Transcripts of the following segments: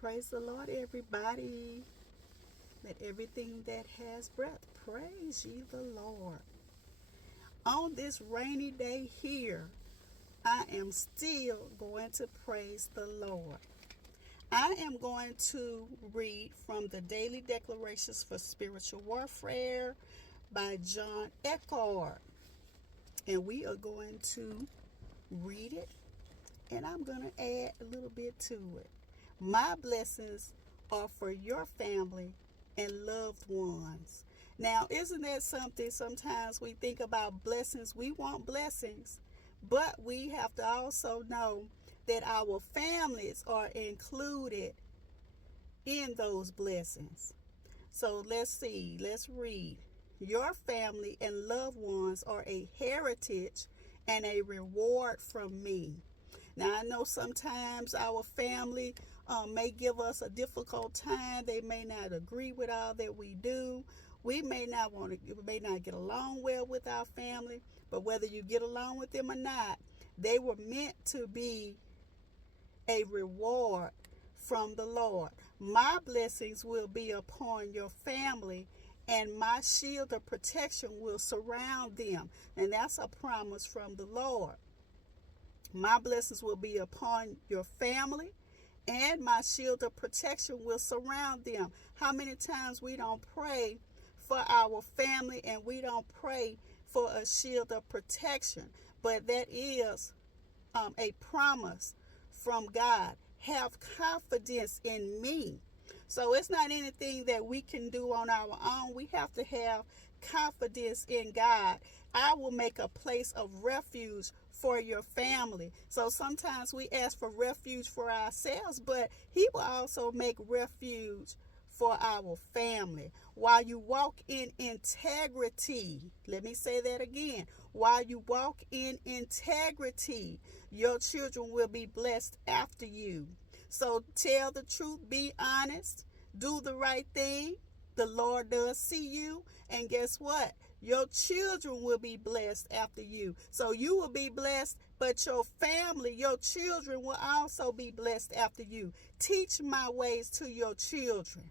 Praise the Lord, everybody. Let everything that has breath praise ye the Lord. On this rainy day here, I am still going to praise the Lord. I am going to read from the Daily Declarations for Spiritual Warfare by John Eckhart. And we are going to read it, and I'm going to add a little bit to it. My blessings are for your family and loved ones. Now, isn't that something? Sometimes we think about blessings. We want blessings, but we have to also know that our families are included in those blessings. So let's see. Let's read. Your family and loved ones are a heritage and a reward from me. Now, I know sometimes our family may give us a difficult time. They may not agree with all that we do. We may not get along well with our family, but whether you get along with them or not, they were meant to be a reward from the Lord. My blessings will be upon your family, and my shield of protection will surround them. And that's a promise from the Lord. My blessings will be upon your family, and my shield of protection will surround them. How many times we don't pray for our family and we don't pray for a shield of protection? But that is a promise from God. Have confidence in me. So it's not anything that we can do on our own. We have to have confidence in God. I will make a place of refuge for your family. So sometimes we ask for refuge for ourselves, but he will also make refuge for our family. While you walk in integrity, let me say that again. While you walk in integrity, your children will be blessed after you. So tell the truth, be honest, do the right thing. The Lord does see you, and guess what? Your children will be blessed after you. So you will be blessed, but your family, your children will also be blessed after you. Teach my ways to your children.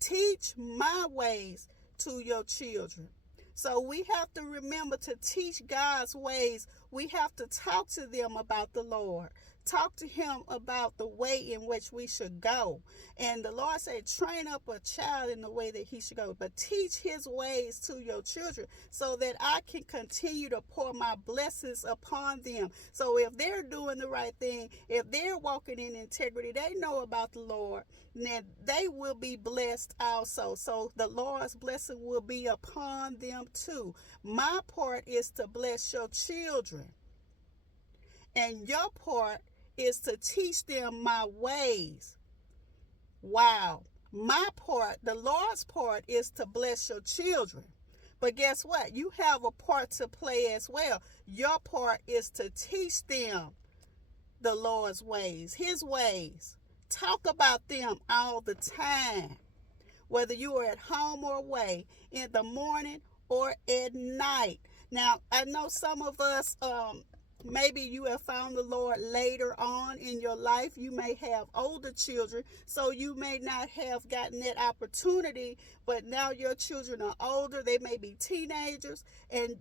Teach my ways to your children. So we have to remember to teach God's ways. We have to talk to them about the Lord. Talk to him about the way in which we should go. And the Lord said, train up a child in the way that he should go, but teach his ways to your children so that I can continue to pour my blessings upon them. So if they're doing the right thing, if they're walking in integrity, they know about the Lord, then they will be blessed also. So the Lord's blessing will be upon them too. My part is to bless your children, and your part is to teach them my ways. Wow. My part, the Lord's part, is to bless your children. But guess what? You have a part to play as well. Your part is to teach them the Lord's ways, his ways. Talk about them all the time, whether you are at home or away, in the morning or at night. Now, I know some of us, maybe you have found the Lord later on in your life. You may have older children, so you may not have gotten that opportunity, but now your children are older. They may be teenagers, and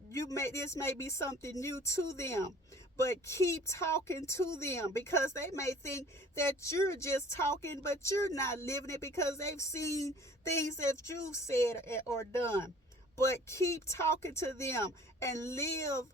this may be something new to them. But keep talking to them, because they may think that you're just talking, but you're not living it, because they've seen things that you've said or done. But keep talking to them and live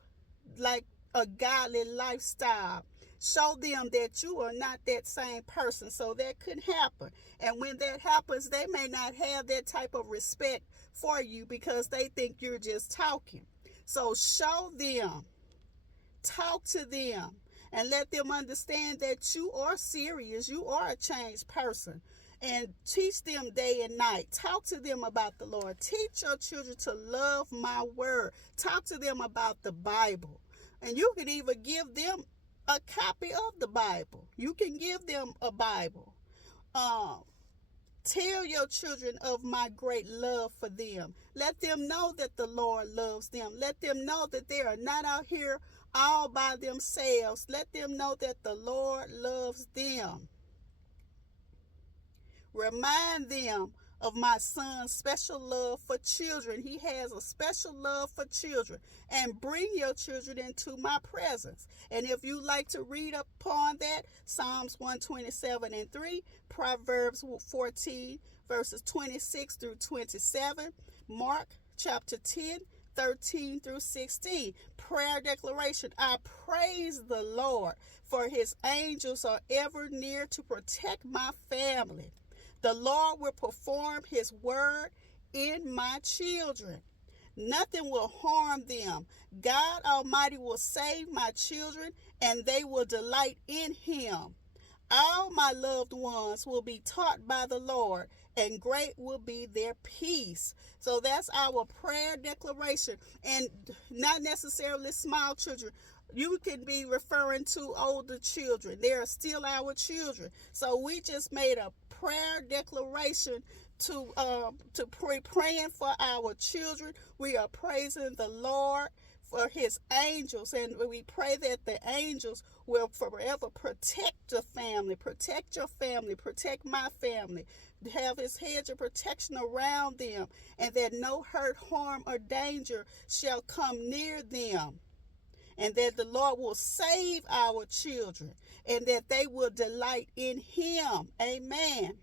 like a godly lifestyle. Show them that you are not that same person, so that could happen. And when that happens, they may not have that type of respect for you because they think you're just talking. So show them, talk to them, and let them understand that you are serious. You are a changed person. And teach them day and night. Talk to them about the Lord. Teach your children to love my word. Talk to them about the Bible. And you can even give them a copy of the Bible. You can give them a Bible. Tell your children of my great love for them. Let them know that the Lord loves them. Let them know that they are not out here all by themselves. Let them know that the Lord loves them. Remind them of my son's special love for children. He has a special love for children. And bring your children into my presence. And if you like to read upon that, Psalms 127:3, Proverbs 14, verses 26 through 27, Mark chapter 10, 13 through 16. Prayer declaration. I praise the Lord, for his angels are ever near to protect my family. The Lord will perform his word in my children. Nothing will harm them. God Almighty will save my children, and they will delight in him. All my loved ones will be taught by the Lord, and great will be their peace. So that's our prayer declaration. And not necessarily small children. You can be referring to older children. They are still our children. So we just made a prayer declaration to praying for our children. We are praising the Lord for his angels, and we pray that the angels will forever protect the family, protect your family, protect my family, have his hedge of protection around them, and that no hurt, harm, or danger shall come near them. And that the Lord will save our children, and that they will delight in him. Amen.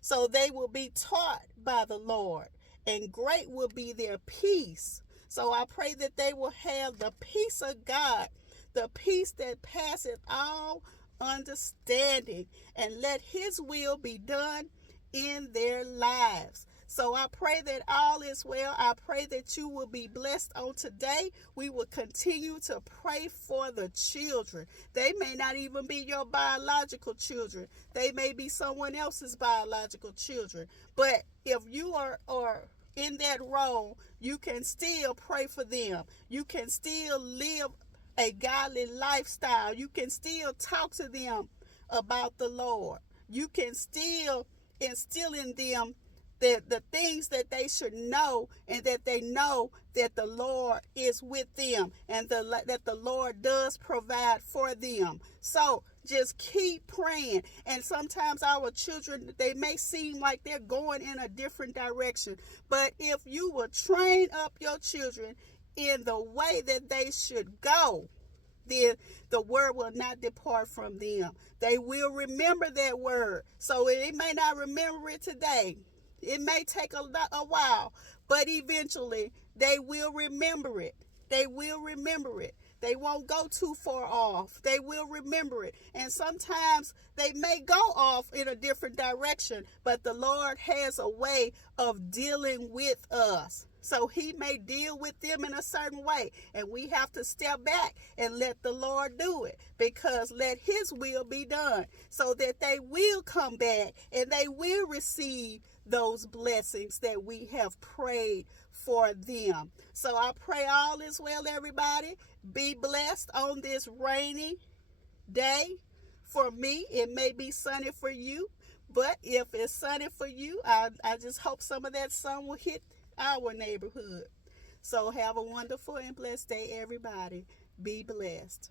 So they will be taught by the Lord, and great will be their peace. So I pray that they will have the peace of God, the peace that passeth all understanding, and let his will be done in their lives. So I pray that all is well. I pray that you will be blessed on today. We will continue to pray for the children. They may not even be your biological children. They may be someone else's biological children. But if you are in that role, you can still pray for them. You can still live a godly lifestyle. You can still talk to them about the Lord. You can still instill in them the things that they should know, and that they know that the Lord is with them, and that the Lord does provide for them. So just keep praying. And sometimes our children, they may seem like they're going in a different direction, but if you will train up your children in the way that they should go, then the word will not depart from them. They will remember that word. So it may not remember it today. It may take a while, but eventually they will remember it. They will remember it. They won't go too far off. They will remember it. And sometimes they may go off in a different direction, but the Lord has a way of dealing with us. So he may deal with them in a certain way, and we have to step back and let the Lord do it, because let his will be done so that they will come back and they will receive those blessings that we have prayed for them. So I pray all is well, everybody. Be blessed on this rainy day. For me, it may be sunny for you, but if it's sunny for you, I just hope some of that sun will hit our neighborhood. So have a wonderful and blessed day, everybody. Be blessed.